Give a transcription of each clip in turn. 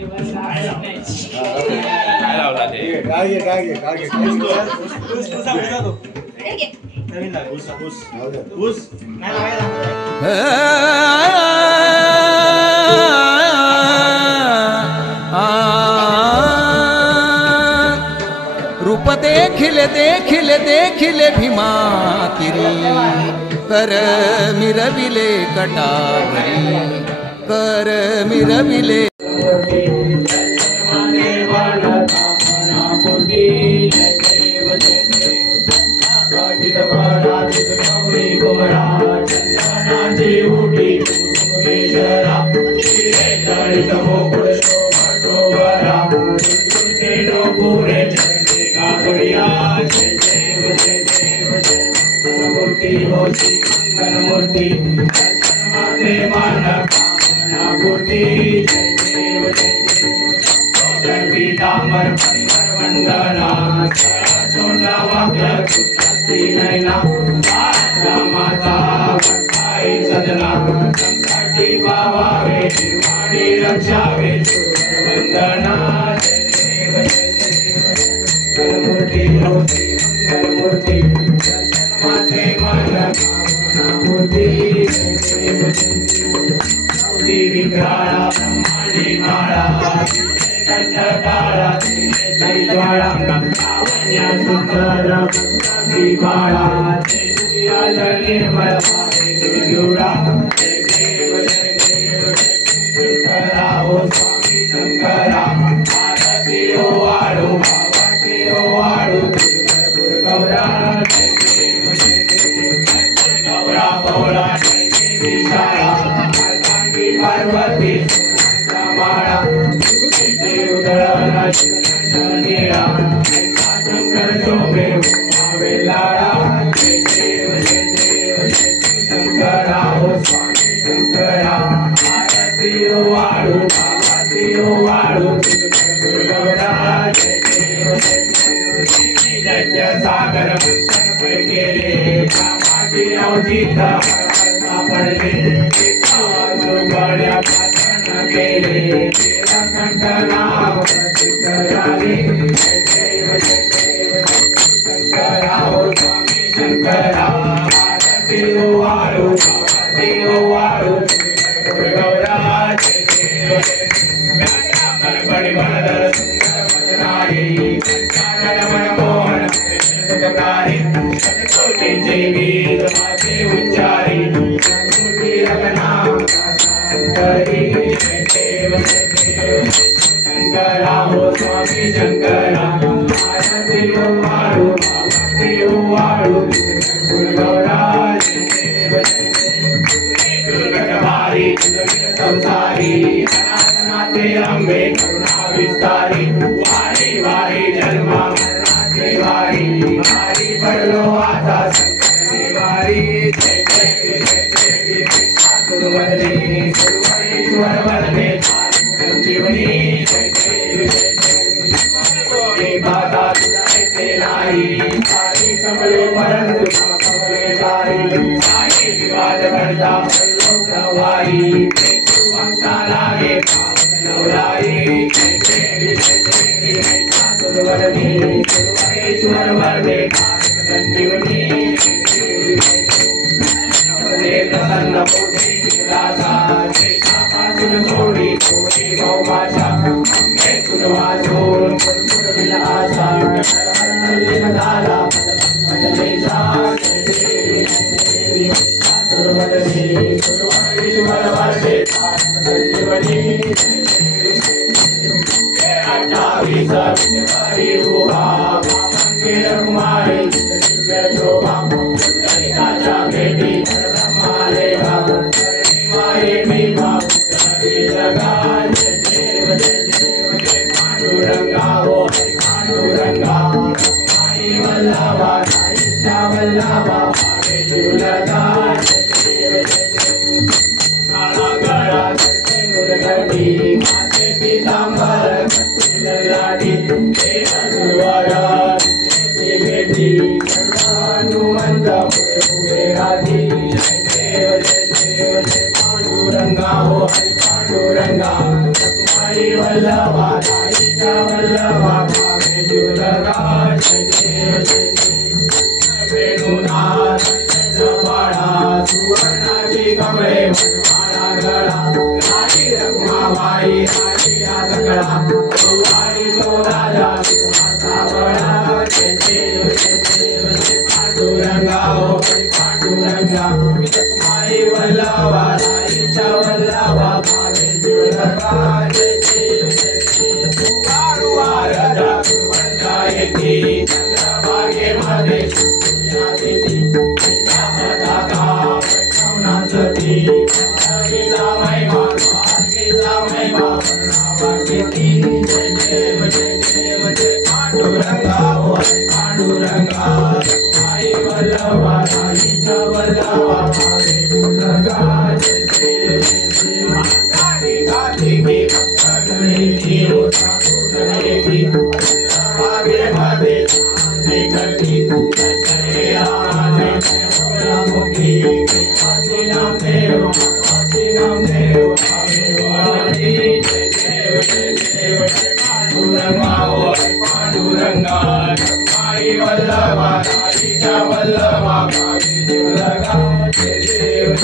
काय लावला ते रूप देखिले देखिले देखिले भीमा तिरी कर मिरविले कटावरी कर मिरविले पांडुरंगा वल्लभा भावे जुलगा जय जय जय वेणुनाथ चंद्रबाळा सुवर्णाची कमळे मनमाळा गळा राणी रखुमाबाई राणी सकळा वारी तो राजा माता बळा जय देव पांडुरंगा ओ पांडुरंगा माई वल्लभा राईच्या वल्लभा भावे जुलगा जय देव राजा वल्लायती चंद्रभागेमध्ये या देवी पांडुरंगा पांडुरंगा आई वल्लभा राईच्या वल्लभा भावे जुलगा जय देव कार्तिकी भक्त गणेशी गणेशी भागेमध्ये करती पांडुरंगा माई वल्लभा राईच्या वल्लभा भावे जुलगा जय देव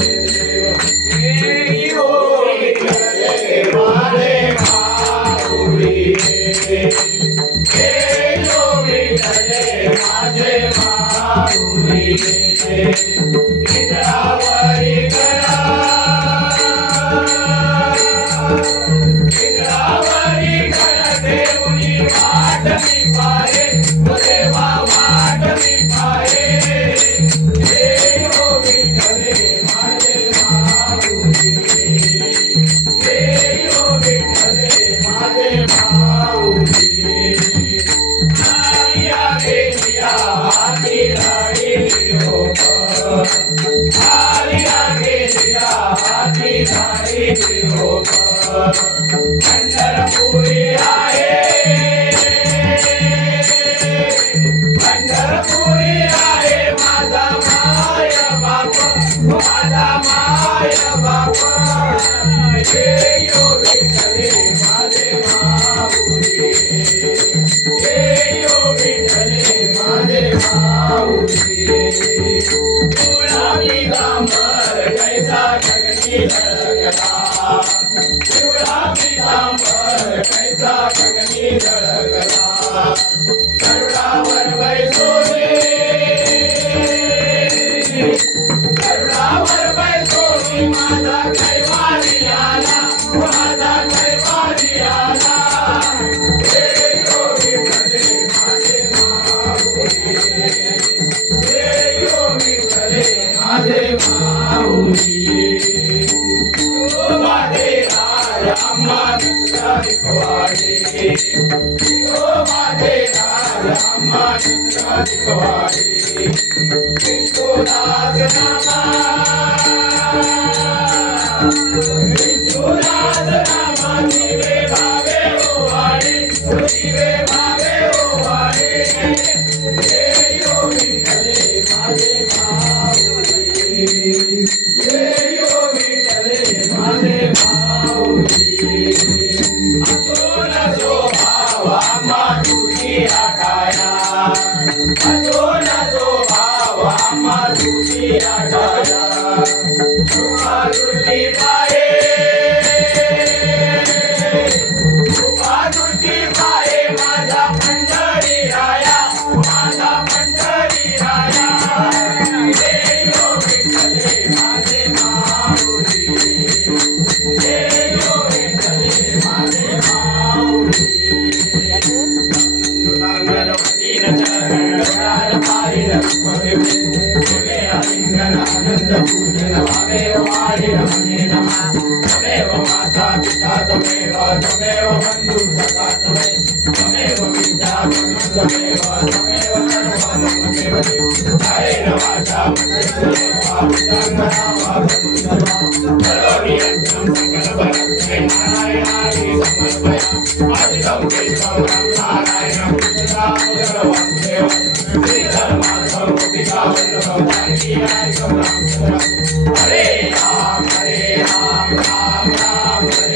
पंढरपुरी आहे पंढरपुरी आहे माझा माय बाप माझा माय बाप हे यो विठ्ठले माझे माऊली हे यो विठ्ठले माझे माऊली तुळा पितांबर कैसा गगनी झळकला कैसा गगनी झळकला गरुडावर बैसोनी माझा कैवारी आला माझा कैवारी आला हे यो विठ्ठले माझे माऊली हे यो विठ्ठले माझे माऊली Hare Ram, Ram Ram. Hare